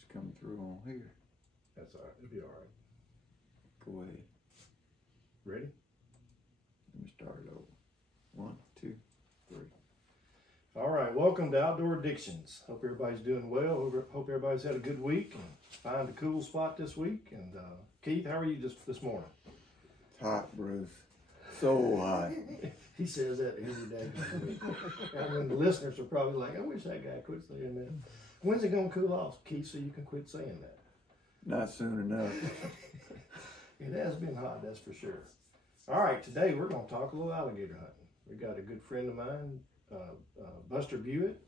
pictures coming through on here. That's all right. It'll be all right. Go ahead. Ready? Let me start it over. 1, 2, 3. All right. Welcome to Outdoor Addictions. Hope everybody's doing well. Hope everybody's had a good week and find a cool spot this week. And Keith, how are you this morning? It's hot, Bruce. So hot. He says that every day. I mean, the listeners are probably like, I wish that guy quit saying that. When's it going to cool off, Keith, so you can quit saying that? Not soon enough. It has been hot, that's for sure. All right, today we're going to talk a little alligator hunting. We got a good friend of mine, Buster Buitt,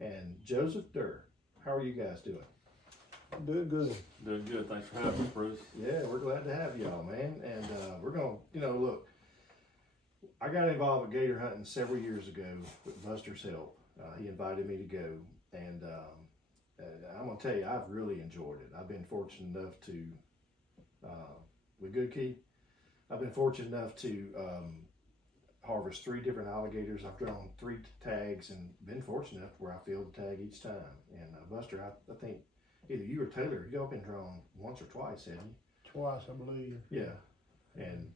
and Joseph Durr. How are you guys doing? Doing good. Doing good. Thanks for having us, Bruce. Yeah, we're glad to have y'all, man. And we're going to, look, I got involved with gator hunting several years ago with Buster's help. He invited me to go, and I'm going to tell you, I've really enjoyed it. I've been fortunate enough to, we good, Keith? I've been fortunate enough to harvest 3 different alligators. I've drawn 3 tags and been fortunate enough where I filled the tag each time. And Buster, I think either you or Taylor, y'all been drawn once or twice, haven't you? Twice, I believe. Yeah, and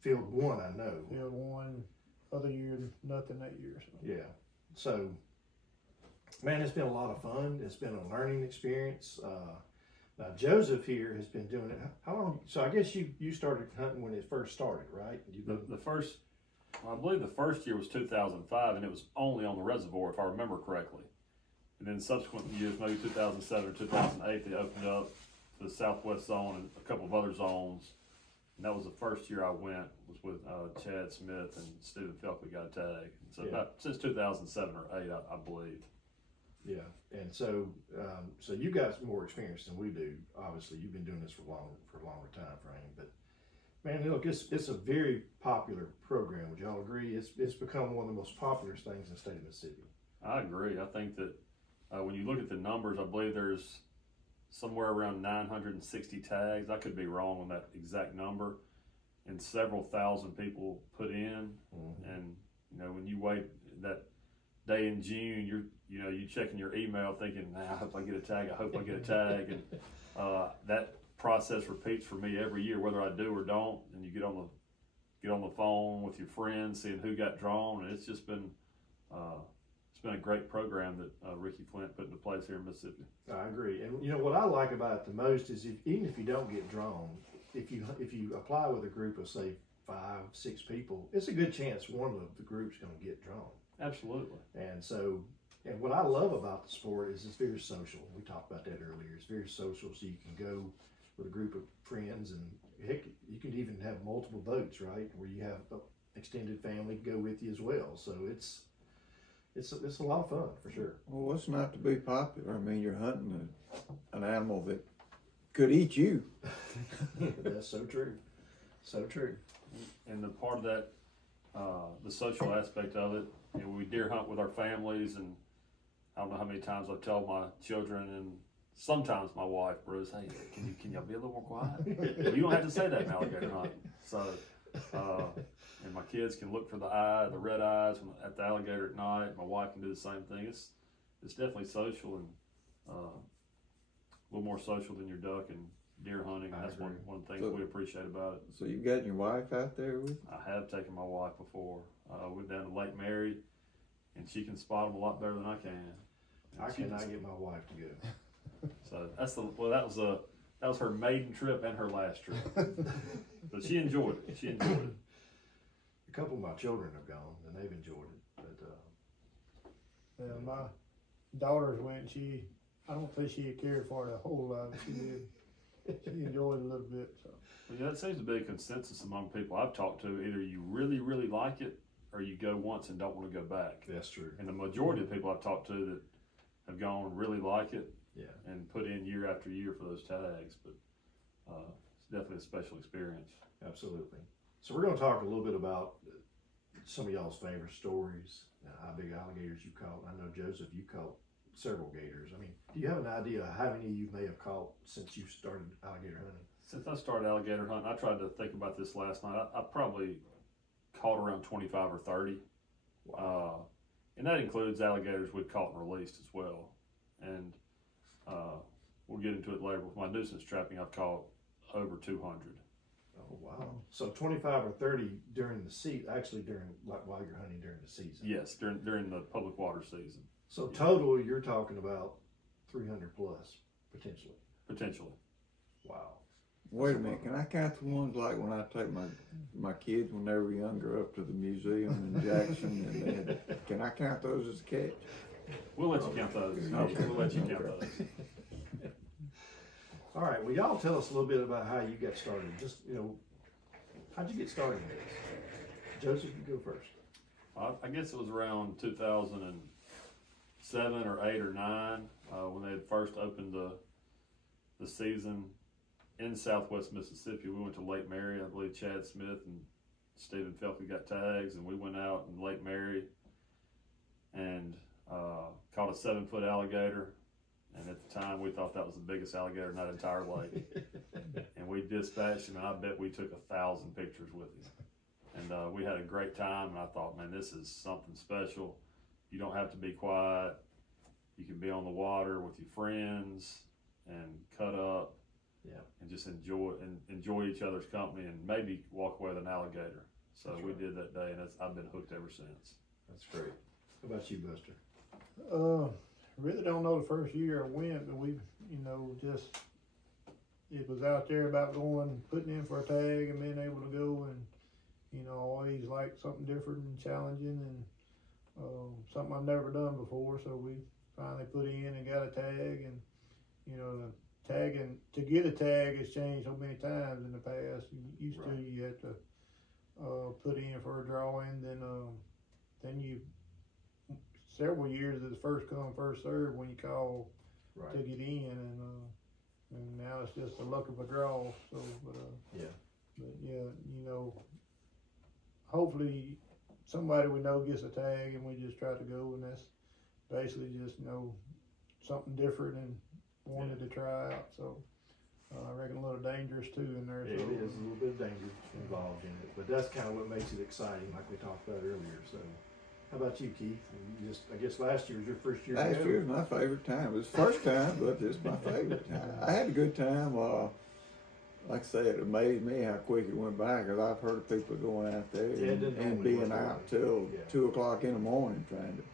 filled 1, I know. Filled 1, other year, nothing that year. So. Yeah, so, man, it's been a lot of fun. It's been a learning experience. Now, Joseph here has been doing it. How long? So I guess you started hunting when it first started, right? I believe the first year was 2005, and it was only on the reservoir, if I remember correctly. And then subsequent years, maybe 2007 or 2008, they opened up to the southwest zone and a couple of other zones. And that was the first year I went, was with Chad Smith and Stephen Felkley got a tag. So yeah. about since 2007 or 8, I believe. Yeah, and so so you got more experience than we do. Obviously, you've been doing this for a longer time frame. But man, look, it's a very popular program. Would y'all agree? It's become one of the most popular things in the state of Mississippi. I agree. I think that when you look at the numbers, I believe there's somewhere around 960 tags. I could be wrong on that exact number. And several thousand people put in. Mm-hmm. And when you wait that day in June, you're checking your email thinking, I hope I get a tag, I hope I get a tag. And that process repeats for me every year, whether I do or don't. And you get on the phone with your friends, seeing who got drawn, and it's just been a great program that Ricky Flint put into place here in Mississippi. I agree. And what I like about it the most is even if you don't get drawn, if you apply with a group of say 5, 6 people, it's a good chance one of the group's going to get drawn. Absolutely. And what I love about the sport is it's very social. We talked about that earlier. It's very social, so you can go with a group of friends, and heck, you can even have multiple boats, right? Where you have an extended family go with you as well. So it's a lot of fun for sure. Well, what's not to be popular? I mean, you're hunting an animal that could eat you. That's so true. So true. And the part of that, the social aspect of it, we deer hunt with our families, and I don't know how many times I've told my children and sometimes my wife, Bruce, hey, can y'all be a little more quiet? Well, you don't have to say that in alligator hunting. So, and my kids can look for the red eyes at the alligator at night. My wife can do the same thing. It's definitely social, and a little more social than your duck and deer hunting. And that's one of the things we appreciate about it. So you've gotten your wife out there with you? I have taken my wife before. We're down to Lake Mary, and she can spot them a lot better than I can. And I cannot get my wife to go. So that was her maiden trip and her last trip. But she enjoyed it. She enjoyed it. A couple of my children have gone, and they've enjoyed it. But my daughters went. I don't think she cared for it a whole lot. She did. She enjoyed it a little bit. So. Well, that seems to be a consensus among people I've talked to. Either you really, really like it, or you go once and don't want to go back. That's true. And the majority of people I've talked to that have gone really like it, yeah, and put in year after year for those tags. But it's definitely a special experience. Absolutely. So we're going to talk a little bit about some of y'all's favorite stories, how big alligators you caught. I know, Joseph, you caught several gators. I mean, do you have an idea of how many you may have caught since you started alligator hunting? Since I started alligator hunting, I tried to think about this last night. I probably caught around 25 or 30. Wow. And that includes alligators we've caught and released as well. And we'll get into it later. With my nuisance trapping, I've caught over 200. Oh, wow. So 25 or 30 during the season, actually while you're hunting during the season. Yes, during the public water season. So total, you're talking about 300 plus, potentially. Potentially. Wow. Wait a minute, can I count the ones like when I take my kids when they were younger up to the museum in Jackson, and can I count those as a catch? We'll let you count those. Okay. We'll let you count those. All right, well, y'all tell us a little bit about how you got started. Just, how'd you get started in this? Joseph, you go first. I guess it was around 2007 or 8 or 9 when they had first opened the season in Southwest Mississippi. We went to Lake Mary. I believe Chad Smith and Stephen Felke got tags, and we went out in Lake Mary and caught a 7-foot alligator. And at the time, we thought that was the biggest alligator in that entire lake. And we dispatched him, and I bet we took 1,000 pictures with him. And we had a great time, and I thought, man, this is something special. You don't have to be quiet. You can be on the water with your friends and cut up. Yeah. And just enjoy each other's company, and maybe walk away with an alligator. So we did that day, and I've been hooked ever since. That's great. How about you, Buster? Really don't know the first year I went, but we, just, it was out there about putting in for a tag and being able to go, and, always like something different and challenging, and something I've never done before. So we finally put in and got a tag, and, to get a tag has changed so many times in the past. You had to put in for a drawing, then you several years of the first come first serve when you call to get in, and now it's just the luck of a draw. So, but hopefully somebody we know gets a tag, and we just try to go, and that's basically just something different and wanted to try out. So I reckon a little dangerous too in there. It is a little bit of danger involved in it, but that's kind of what makes it exciting, like we talked about earlier. So how about you, Keith? I guess last year was your first year. Last year was my favorite time. It was the first time, but it's my favorite time. I had a good time. Like I said, it amazed me how quick it went by, because I've heard of people going out there and being out till 2 o'clock in the morning trying to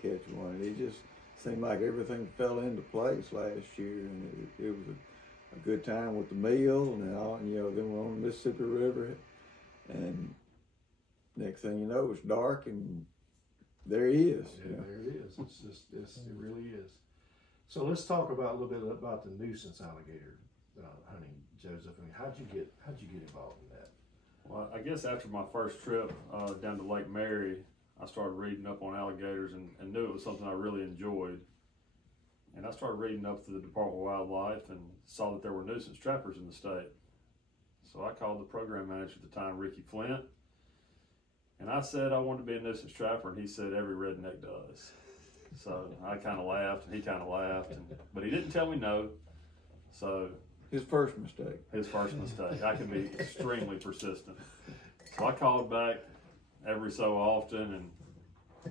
catch one. And it just seemed like everything fell into place last year, and it was a good time with the meal and all. And then we're on the Mississippi River, and next thing you know, it's dark, and there he is. Yeah, there it is. It really is. So let's talk about a little bit about the nuisance alligator hunting, Joseph. I mean, how'd you get involved in that? Well, I guess after my first trip down to Lake Mary, I started reading up on alligators and knew it was something I really enjoyed. And I started reading up to the Department of Wildlife and saw that there were nuisance trappers in the state. So I called the program manager at the time, Ricky Flint, and I said I wanted to be a nuisance trapper, and he said every redneck does. So I kind of laughed, and he kind of laughed, but he didn't tell me no. So His first mistake. I can be extremely persistent. So I called back every so often, and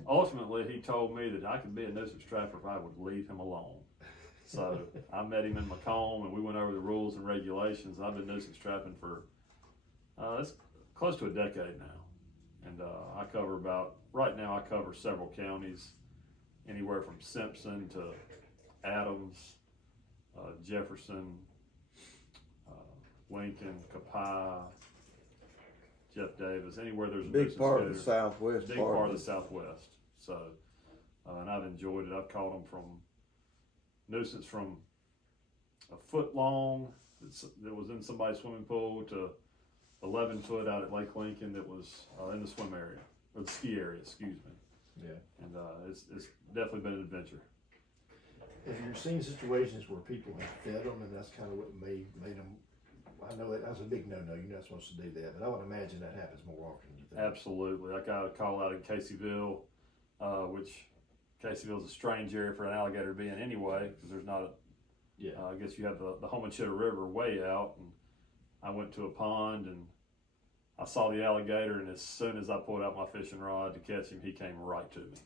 ultimately he told me that I could be a nuisance trapper if I would leave him alone. So I met him in Macomb, and we went over the rules and regulations, and I've been nuisance trapping for it's close to a decade now. And right now I cover several counties, anywhere from Simpson to Adams, Jefferson, Lincoln, Copiah, Jeff Davis, anywhere there's a big part of the Southwest. Big part of the Southwest. So, and I've enjoyed it. I've caught them from nuisance from a foot long that was in somebody's swimming pool to 11 foot out at Lake Lincoln that was in the swim area, or the ski area, excuse me. Yeah. And it's definitely been an adventure. Have you seen situations where people have fed them, and that's kind of what made them? I know that's a big no-no. You're not supposed to do that, but I would imagine that happens more often. You think? Absolutely. I got a call out in Caseyville, which Caseyville is a strange area for an alligator to be in anyway, because there's not a. Yeah. I guess you have the Homanchita River way out, and I went to a pond and I saw the alligator, and as soon as I pulled out my fishing rod to catch him, he came right to me.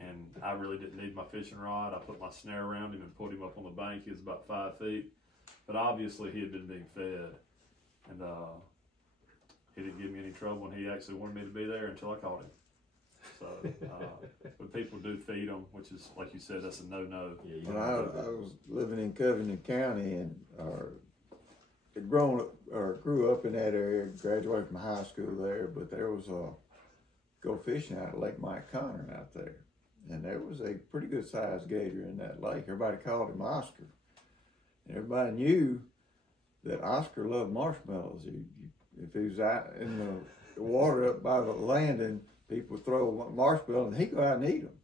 And I really didn't need my fishing rod. I put my snare around him and pulled him up on the bank. tank. He was about 5 feet, but obviously he had been being fed, and he didn't give me any trouble, and he actually wanted me to be there until I caught him. So, but people do feed them, which is, like you said, that's a no-no. Yeah, When I was living in Covington County and grew up in that area, graduated from high school there, but there was go fishing out at Lake Mike Connor out there. And there was a pretty good sized gator in that lake. Everybody called him Oscar. And everybody knew that Oscar loved marshmallows. If he was out in the water up by the landing, people would throw marshmallows and he'd go out and eat them.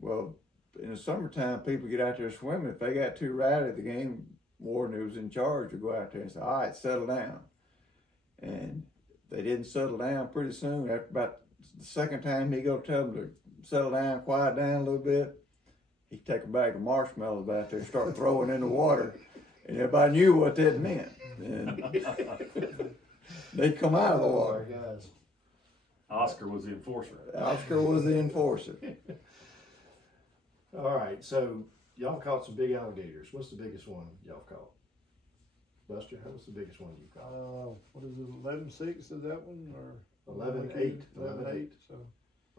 Well, in the summertime, people get out there swimming. If they got too rowdy, the game warden who was in charge would go out there and say, all right, settle down. And they didn't settle down pretty soon. After about the second time he'd go tell them to settle down, quiet down a little bit, he'd take a bag of marshmallows out there and start throwing in the water. And everybody knew what that meant. And they'd come out of the water. Oh, guys. Oscar was the enforcer. Oscar was the enforcer. All right, so y'all caught some big alligators. What's the biggest one y'all caught? Buster, what's the biggest one you caught? What is it, 11.6 is that one? Or 11.8. 11.8, so.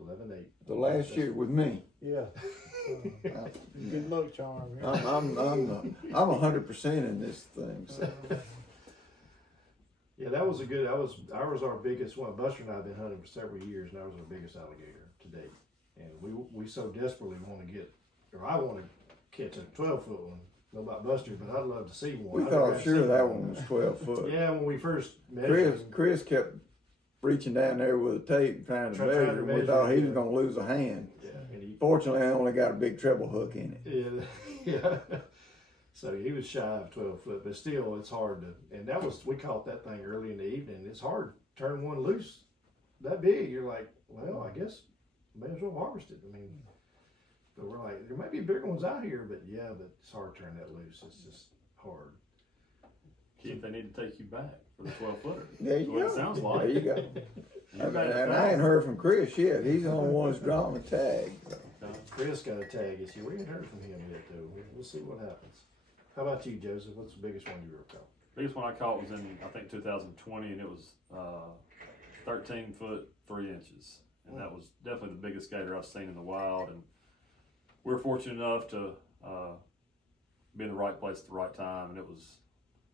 11.8. The last year with me. Yeah. Good luck charm. Yeah. I'm 100% in this thing. So. Yeah, that was our biggest one. Buster and I have been hunting for several years, and that was our biggest alligator to date. And we so desperately want to I want to catch a 12-foot one. I don't know about Buster, but I'd love to see one. We thought sure that one was 12 foot. Yeah, when we first measured. Chris kept reaching down there with a tape trying to measure. We thought he was going to lose a hand. Yeah, Fortunately, I only got a big treble hook in it. Yeah. So he was shy of 12 foot, but still, it's hard to. And we caught that thing early in the evening. It's hard to turn one loose that big. You're like, well, I guess may as well harvest it. I mean, but we're like, there might be bigger ones out here, but it's hard to turn that loose. It's just hard. Keith, they need to take you back for the 12-footer. There you go. It sounds like. There you go. And I ain't heard from Chris yet. He's the only one that's drawn a tag. Chris got a tag this year. We ain't heard from him yet, though. We'll see what happens. How about you, Joseph? What's the biggest one you ever caught? Biggest one I caught was in, I think, 2020, and it was 13 foot 3 inches. And that was definitely the biggest gator I've seen in the wild. And we were fortunate enough to be in the right place at the right time. And it was,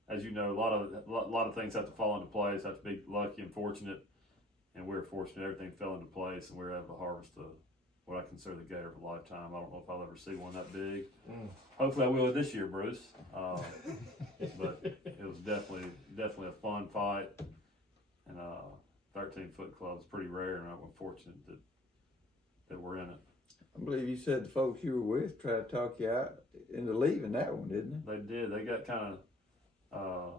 as you know, a lot of things have to fall into place, have to be lucky and fortunate. And we were fortunate, everything fell into place, and we were able to harvest what I consider the gator of a lifetime. I don't know if I'll ever see one that big. Hopefully I will this year, Bruce. But it was definitely a fun fight. And 13-foot club is pretty rare, and I'm fortunate that we're in it. I believe you said the folks you were with tried to talk you out into leaving that one, didn't they? They did. They got kind of,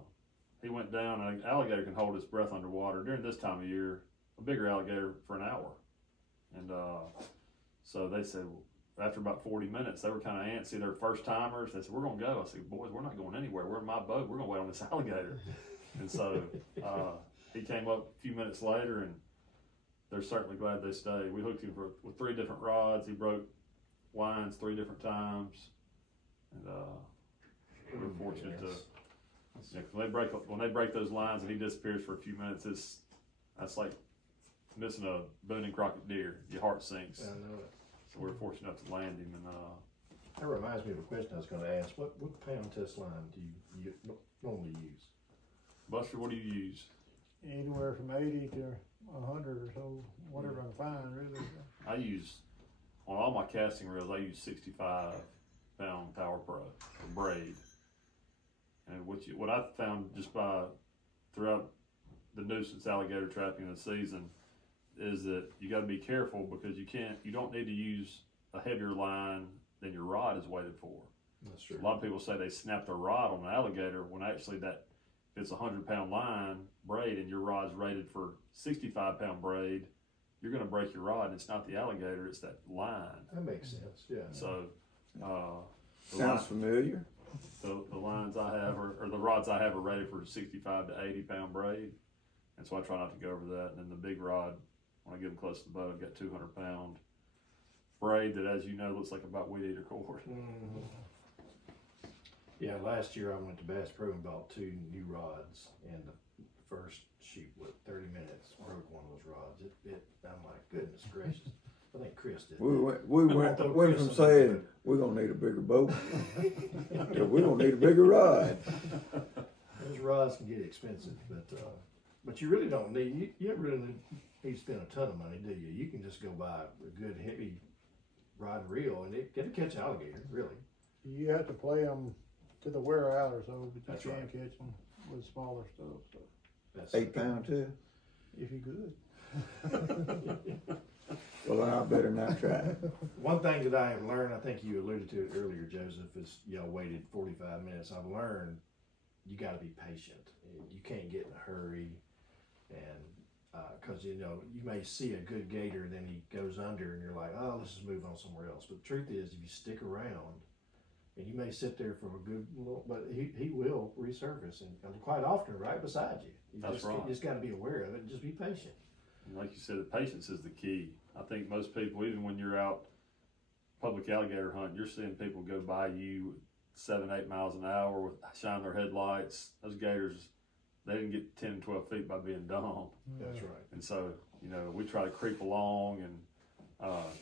he went down, and an alligator can hold its breath underwater during this time of year, a bigger alligator for an hour. And so they said, after about 40 minutes, they were kind of antsy. They're first timers. They said, we're going to go. I said, boys, we're not going anywhere. We're in my boat. We're going to wait on this alligator. And so he came up a few minutes later, and they're certainly glad they stayed. We hooked him with 3 different rods. He broke lines 3 different times. And we were fortunate when they break those lines and he disappears for a few minutes, that's like missing a Boone and Crockett deer. Your heart sinks. I know it. So we're fortunate enough to land him. And that reminds me of a question I was going to ask. What pound test line do you normally use? Buster, what do you use? Anywhere from 80 to 100 or so, whatever I can find, really. I use, on all my casting reels, I use 65-pound Power Pro for braid. And what I found just throughout the nuisance alligator trapping of the season is that you got to be careful, because you don't need to use a heavier line than your rod is weighted for. That's true. A lot of people say they snap their rod on an alligator, when actually if it's a 100-pound line braid and your rod's rated for 65-pound braid, you're going to break your rod. And it's not the alligator, it's that line. That makes sense. Yeah. So Sounds familiar. The lines I have or the rods I have are rated for 65 to 80-pound braid, and so I try not to go over that. And then the big rod, when I get them close to the boat, I've got 200-pound braid that, as you know, looks like about weed eater cord. Yeah, last year I went to Bass Pro and bought 2 new rods, and the first shoot, 30 minutes, broke one of those rods. I'm like, goodness gracious. I think Chris did. We went from saying we're gonna need a bigger boat to we're gonna need a bigger rod. Those rods can get expensive, but you really don't need. You don't really need to spend a ton of money, do you? You can just go buy a good heavy rod and reel, and it'll catch alligator. Really. You have to play them to the wear out or so, but That's you can right. catch them with smaller stuff. So. That's 8 pound too. If you could. Well, I better not try. One thing that I have learned, I think you alluded to it earlier, Joseph, is y'all waited 45 minutes. I've learned you got to be patient. You can't get in a hurry, and because you may see a good gator, then he goes under, and you're like, oh, let's just move on somewhere else. But the truth is, if you stick around, and you may sit there for a good little, but he will resurface, and quite often right beside you. You just got to be aware of it and just be patient. And like you said, the patience is the key. I think most people, even when you're out public alligator hunting, you're seeing people go by you 7-8 miles an hour with shine their headlights. Those gators, they didn't get 10, 12 feet by being dumb. That's right. And so, we try to creep along and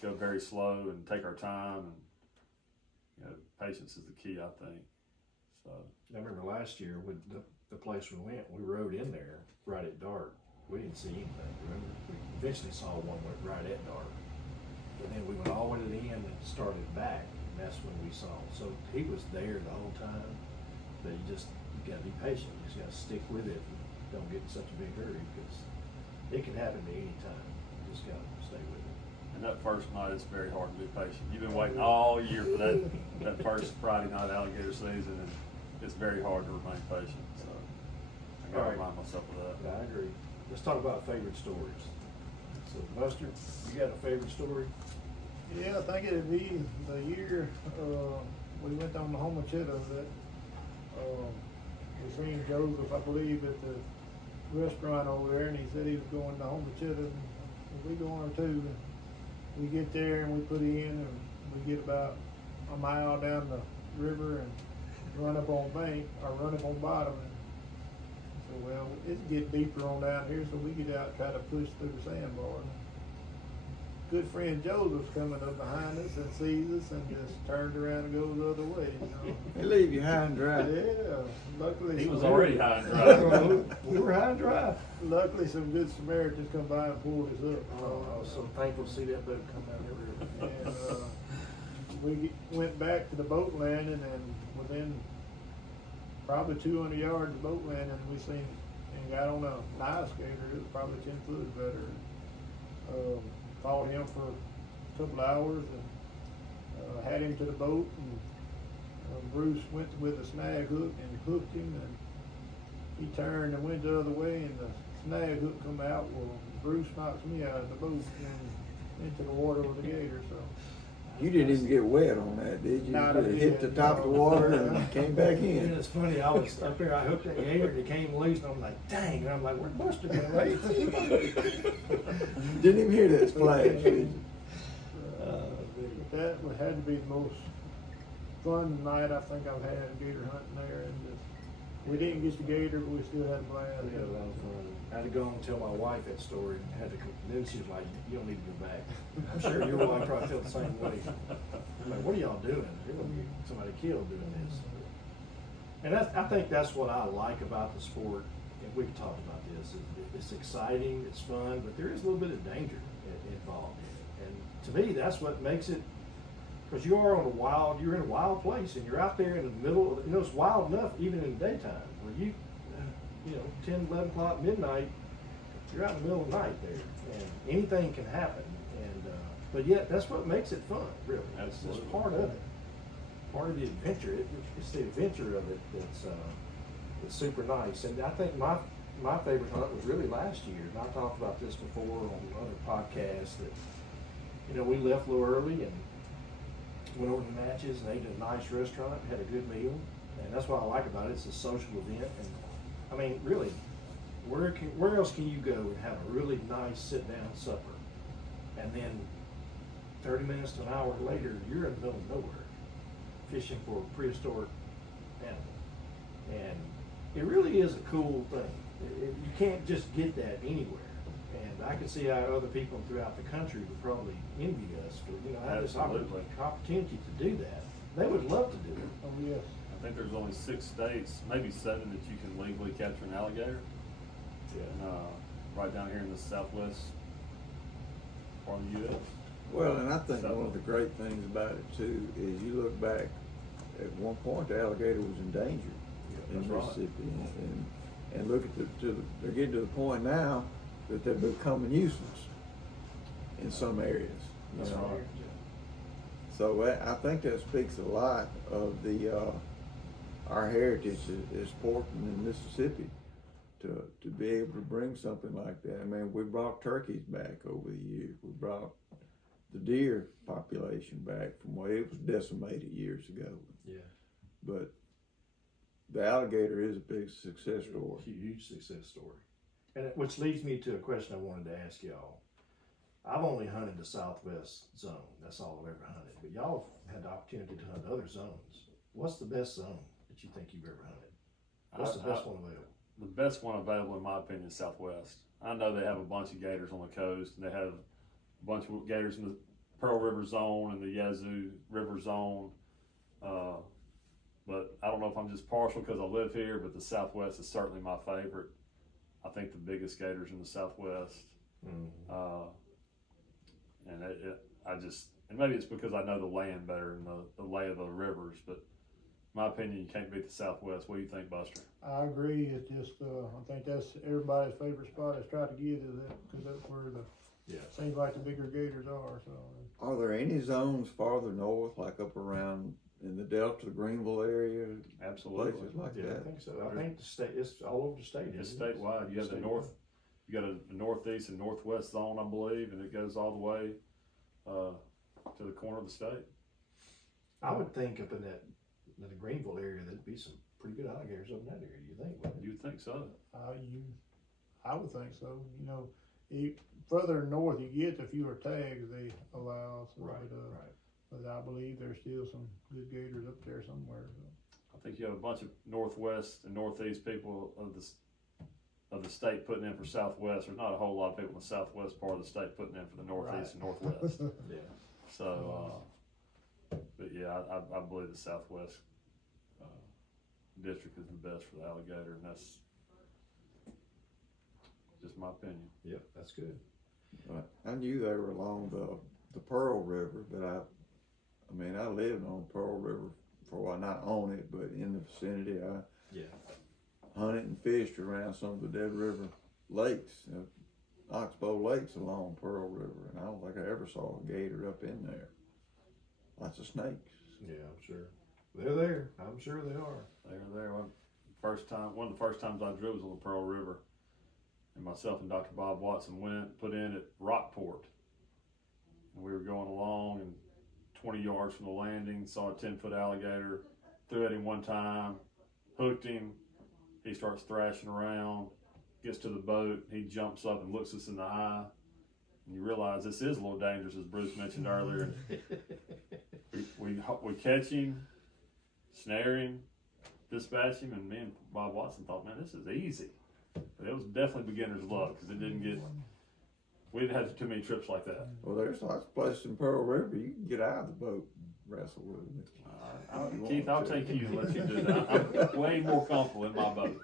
go very slow and take our time. And, patience is the key, I think. So I remember last year with the place we went, we rode in there right at dark. We didn't see anything, remember? We eventually saw one went right at dark. But then we went all the way to the end and started back, and that's when we saw him. So he was there the whole time, but you gotta be patient. You just gotta stick with it and don't get in such a big hurry, because it can happen to any time. You just gotta stay with it. And that first night, it's very hard to be patient. You've been waiting all year for that first Friday night alligator season, and it's very hard to remain patient. So I gotta remind myself of that. Yeah, I agree. Let's talk about favorite stories. So, Buster, you got a favorite story? Yeah, I think it'd be the year we went on the Homachita that we seen Joseph, I believe, at the restaurant over there, and he said he was going to Homachita, and we going too. And we get there and we put in, and we get about a mile down the river and run up on bank or run up on bottom. And so, well, it's getting deeper on down here, so we get out and try to push through the sandbar. Good friend Joseph's coming up behind us and sees us and just turns around and goes the other way. They leave you high and dry. Yeah, luckily He was already high and dry. We were high and dry. Luckily, some good Samaritans come by and pulled us up. I was so thankful to see that boat come down the river. And we went back to the boat landing, and within probably 200 yards of the boat landing, we seen and got on a nice gator. It was probably 10 foot better. Fought him for a couple of hours and had him to the boat, and Bruce went with a snag hook and hooked him, and he turned and went the other way, and the snag hook come out. Well, Bruce knocks me out of the boat and into the water with the gator. So You didn't even get wet on that, did you? No, I You didn't. hit the top of the water and came back And in. it's funny, I was up there, I hooked that gator and it came loose, and I'm like, dang, and I'm like, where'd Buster go, right? Didn't even hear that splash, did you? That had to be the most fun night I think I've had gator hunting there. And we didn't get the gator, but we still had a blast. We had a lot of fun. I had to go and tell my wife that story, and then she was like, you don't need to go back. I'm sure your wife probably felt the same way. I'm like, what are y'all doing? You're going to get somebody killed doing this. And I think that's what I like about the sport, and we've talked about this. It's exciting, it's fun, but there is a little bit of danger involved in it. And to me, that's what makes it, because you're in a wild place, and you're out there in the middle, it's wild enough even in the daytime, where 10, 11 o'clock, midnight, you're out in the middle of the night there, and anything can happen. And but yet, that's what makes it fun, really. That's part of it. Part of the adventure. It's the adventure of it that's super nice. And I think my favorite hunt was really last year. And I talked about this before on other podcasts that, we left a little early and went over to Natchez and ate at a nice restaurant, had a good meal. And that's what I like about it. It's a social event. And I mean, really, where else can you go and have a really nice sit-down supper? And then 30 minutes to an hour later, you're in the middle of nowhere, fishing for prehistoric animal. And it really is a cool thing. You can't just get that anywhere. And I can see how other people throughout the country would probably envy us for, have this opportunity to do that. They would love to do it. Oh, yes. I think there's only 6 states, maybe 7, that you can legally capture an alligator. Yeah. And, right down here in the southwest part of the U.S. Well, and I think one of the great things about it too is you look back, at one point the alligator was endangered in Mississippi, and look at they're getting to the point now that they're becoming useless in some areas. That's right. So I think that speaks a lot of our heritage as sporting in Mississippi to be able to bring something like that. I mean, we brought turkeys back over the years. We brought the deer population back from where it was decimated years ago. Yeah. But the alligator is a big success story. Huge success story. And which leads me to a question I wanted to ask y'all. I've only hunted the southwest zone. That's all I've ever hunted. But y'all had the opportunity to hunt other zones. What's the best zone that you think you've ever hunted? What's the best one available? The best one available, in my opinion, is Southwest. I know they have a bunch of gators on the coast, and they have a bunch of gators in the Pearl River zone and the Yazoo River zone. But I don't know if I'm just partial because I live here, but the Southwest is certainly my favorite. I think the biggest gators in the Southwest. Mm-hmm. And maybe it's because I know the land better and the lay of the rivers, but in my opinion, you can't beat the Southwest. What do you think, Buster? I agree. It's just, I think that's everybody's favorite spot is try to get is that, because that's where seems like the bigger gators are. So. Are there any zones farther north, like up around in the Delta, the Greenville area? Absolutely. Places like that? I think so. I think the state, it's all over the state. It's statewide. You have the north, you got a northeast and northwest zone, I believe, and it goes all the way to the corner of the state. I would think up in the Greenville area, there'd be some pretty good alligators up in that area. You think? You'd think so. I would think so. Further north you get, the fewer tags they allow. So right. But I believe there's still some good gators up there somewhere. So. I think you have a bunch of northwest and northeast people of the state putting in for Southwest. There's not a whole lot of people in the southwest part of the state putting in for the northeast and northwest. Yeah. So, but yeah, I believe the Southwest district is the best for the alligator, and that's just my opinion. Yep, that's good. I knew they were along the Pearl River, but I lived on Pearl River for a while, not on it, but in the vicinity. I hunted and fished around some of the Dead River lakes, Oxbow Lakes along Pearl River, and I don't think I ever saw a gator up in there. Lots of snakes. Yeah, I'm sure. They're there. I'm sure they are. They're there. One of the first times I drove was on the Pearl River, and myself and Dr. Bob Watson put in at Rockport, and we were going along, and 20 yards from the landing, saw a 10-foot alligator, threw at him one time, hooked him. He starts thrashing around, gets to the boat, he jumps up and looks us in the eye, and you realize this is a little dangerous, as Bruce mentioned earlier. we catch him, snare him, dispatch him, and me and Bob Watson thought, man, this is easy. But it was definitely beginner's luck because we didn't have too many trips like that. Well, there's lots of places in Pearl River you can get out of the boat and wrestle with it. Keith, I'll take you and let you do that. I'm way more comfortable in my boat.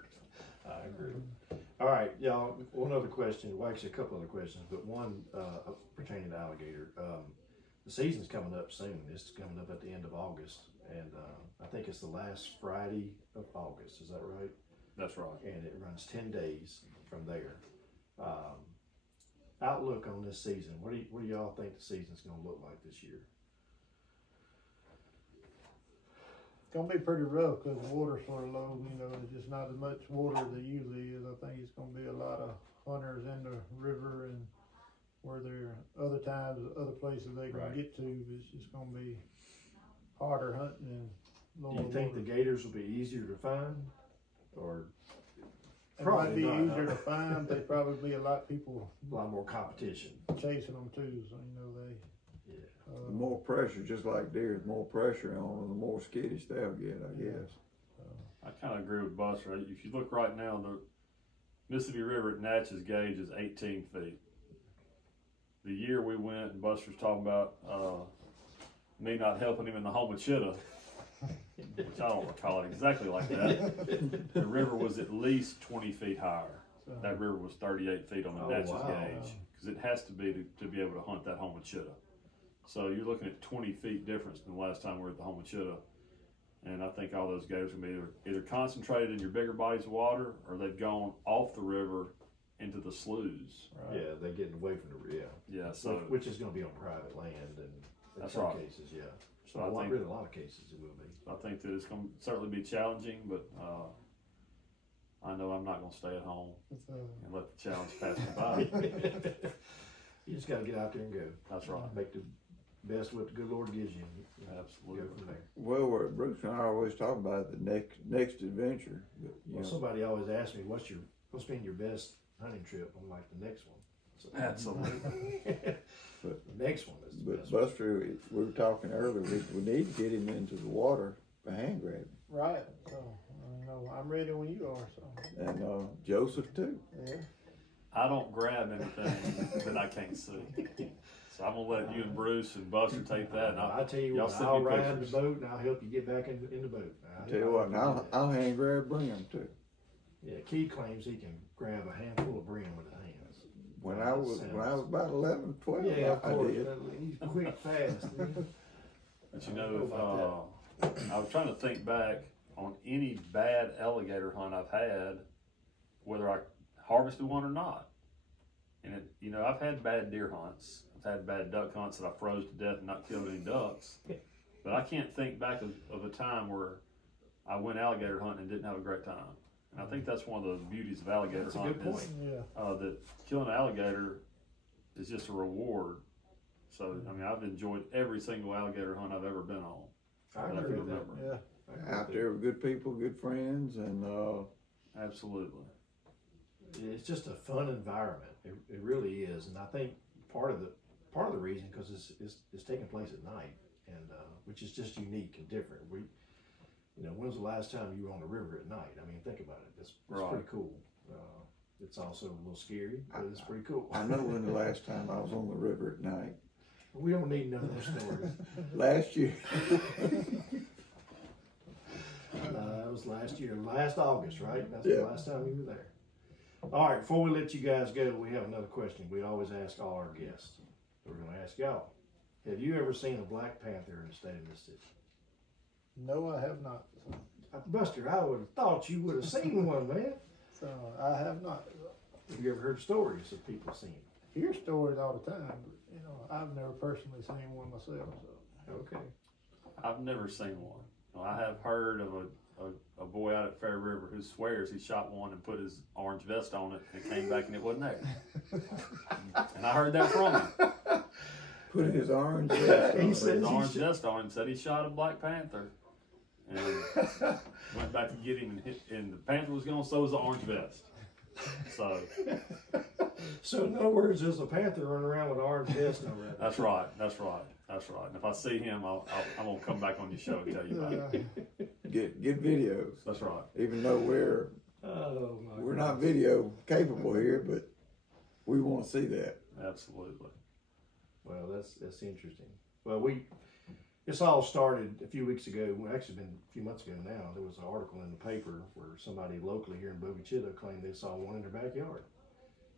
I agree. All right, y'all, one other question. Well, actually, a couple other questions, but one pertaining to alligator. The season's coming up soon. It's coming up at the end of August, and I think it's the last Friday of August. Is that right? That's right. And it runs 10 days from there. Outlook on this season. What do y'all think the season's going to look like this year? It's going to be pretty rough because the water's sort of low. There's just not as much water as there usually is. I think it's going to be a lot of hunters in the river, and where there are other times, other places they can get to, it's just going to be harder hunting and lower. Do you think the gators will be easier to find, or? It might be easier to find. There'd probably be a lot more competition chasing them too. So the more pressure, just like deer, the more pressure on them, the more skittish they'll get, I guess. kind of agree with Buster. If you look right now, the Mississippi River at Natchez gauge is 18 feet. The year we went, and Buster's talking about me not helping him in the Homachita, which I don't recall it exactly like that. The river was at least 20 feet higher. That river was 38 feet on the Natchez gauge, because it has to be to be able to hunt that Homachita. So you're looking at 20 feet difference than the last time we were at the Homachita. And I think all those gators will be either concentrated in your bigger bodies of water, or they've gone off the river into the sloughs. Right. Yeah, they're getting away from the Yeah, so which is going to be on private land, and in some cases, yeah. So I think really a lot of cases it will be. I think that it's going to certainly be challenging, but I know I'm not going to stay at home and let the challenge pass me by. You just got to get out there and go. That's right. Make the best what the good Lord gives you. Absolutely. Go from there. Well, what Bruce and I always talk about the next adventure. But, well, somebody always asks me, what's been your best hunting trip? I'm like, the next one. So, absolutely. But the next one is the best Buster, we were talking earlier, we need to get him into the water for hand grabbing. Right. So, I'm ready when you are. So. And Joseph too. Yeah. I don't grab anything that I can't see. So I'm gonna let you and Bruce and Buster take that. And I'll tell you what, I'll ride the boat and I'll help you get back in the boat. Tell you what, and I'll hand grab brim too. Yeah, Keith claims he can grab a handful of brim with his hands. When I was about 11, 12, yeah, of course. I did. He's quick, fast. But you know, I was trying to think back on any bad alligator hunt I've had, whether I harvested one or not. And I've had bad deer hunts. I've had bad duck hunts that I froze to death and not killed any ducks. But I can't think back of a time where I went alligator hunting and didn't have a great time. And I think that's one of the beauties of alligator hunting. That's a good point. That killing an alligator is just a reward. So, I mean, I've enjoyed every single alligator hunt I've ever been on. I agree with that. Yeah. Out there with good people, good friends, and absolutely. It's just a fun environment. It really is, and I think part of the reason, because it's taking place at night, and which is just unique and different. When's the last time you were on the river at night? I mean, think about it. It's right. Pretty cool. It's also a little scary, but it's pretty cool. I know when the last time I was on the river at night. We don't need none of those stories. Last year. It was last year, last August, right? That's the last time you were there. All right, before we let you guys go, we have another question we always ask all our guests. We're going to ask y'all. Have you ever seen a black panther in the state of Mississippi? No, I have not. Buster, I would have thought you would have seen one, man. So I have not. Have you ever heard stories of people seeing them? Hear stories all the time, but I've never personally seen one myself. So. Okay. I've never seen one. I have heard of a boy out at Fair River who swears he shot one and put his orange vest on it and came back and it wasn't there. And I heard that from him. Put his orange vest on. He said his orange vest on him, said he shot a black panther. And went back to get him and the panther was gone, so was the orange vest. So in other words, there's a panther running around with an orange vest over it. That's right. And if I see him, I'm gonna come back on your show and tell you about it. Get videos. That's right. Even though we're not video capable here, but we want to see that. Absolutely. Well, that's interesting. Well, this all started a few weeks ago. Well, actually, been a few months ago now. There was an article in the paper where somebody locally here in Bogachita claimed they saw one in their backyard.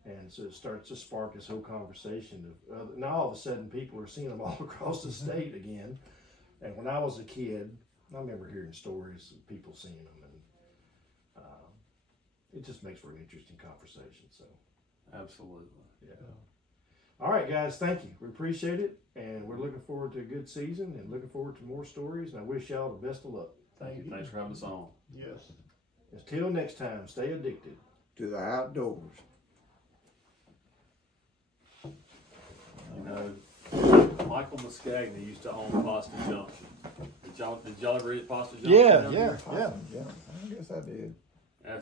And so it starts to spark this whole conversation of, now all of a sudden people are seeing them all across the state again. And when I was a kid, I remember hearing stories of people seeing them, and it just makes for an interesting conversation. So, absolutely. Yeah. All right, guys, thank you. We appreciate it, and we're looking forward to a good season and looking forward to more stories, and I wish y'all the best of luck. Thank you. Thanks for having us on. Yes. Until next time, stay addicted to the outdoors. Michael Muscagni used to own Pasta Junction. Did y'all ever eat Pasta Junction? Yeah. I guess I did.